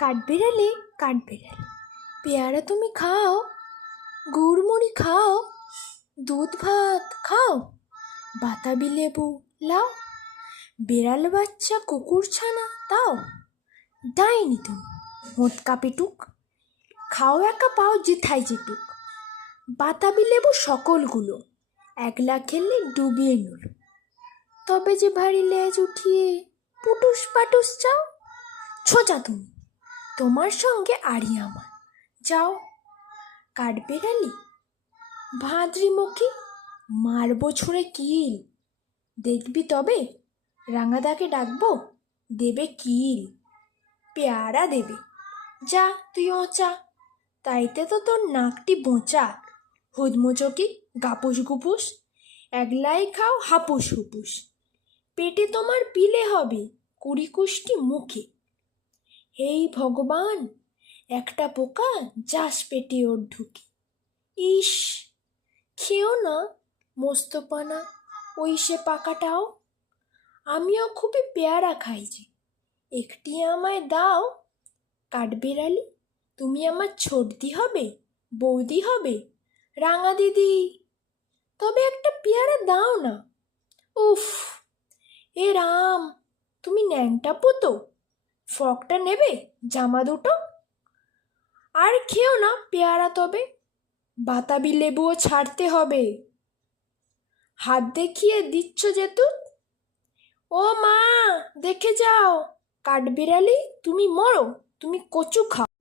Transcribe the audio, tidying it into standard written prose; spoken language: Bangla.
কাঠবেড়ালি কাঠবেড়ালি, পেয়ারা তুমি খাও, গুড়মুড়ি খাও, দুধ ভাত খাও, বাতাবি লেবু লাও, বেড়াল বাচ্চা কুকুর ছানা তাও, ডাইনি তুমি মোটকা পেটুক, খাও একা পাও যেথায় যেটুক, বাতাবি লেবু সকলগুলো একলা খেললে ডুবিয়ে নুল, তবে যে ভারী লেজ উঠিয়ে পুটুস পাটুস চাও, ছোচা তুমি, তোমার সঙ্গে আড়ি আমার, যাও। কাঠবেড়ালি ভাদ্রিমুখী, মারবো ছুঁড়ে কিল, দেখবি তবে রাঙাদাকে ডাকবো, দেবে কিল, পেয়ারা দেবে, যা তুই ওচা, তাইতে তো তোর নাকটি বোঁচা, হুদমুচকি গাপুস গুপুস, একলাই খাও হাপুস হুপুস, পেটে তোমার পিলে হবে কুড়ি কুষ্টি মুখে, হেই ভগবান একটা পোকা যাস পেটে ওর ঢুকে, ইস খেও না মোস্তফানা ওই সে পাকাটাও, আমিও খুবই পেয়ারা খাই যে, একটি আমায় দাও। কাঠবেড়ালি তুমি আমার ছোটদি হবে, বৌদি হবে, রাঙা দিদি, তবে একটা পেয়ারা দাও না। উফ এ রাম, তুমি ন্যাংটা পুতো, ফ্রকটা নেবে, জামা দুটো, আর খেও না পেয়ারা তবে, বাতাবি লেবুও ছাড়তে হবে, হাত দেখিয়ে দিচ্ছ যেতু, ও মা দেখে যাও, কাঠবেড়ালি তুমি মরো, তুমি কচু খাও।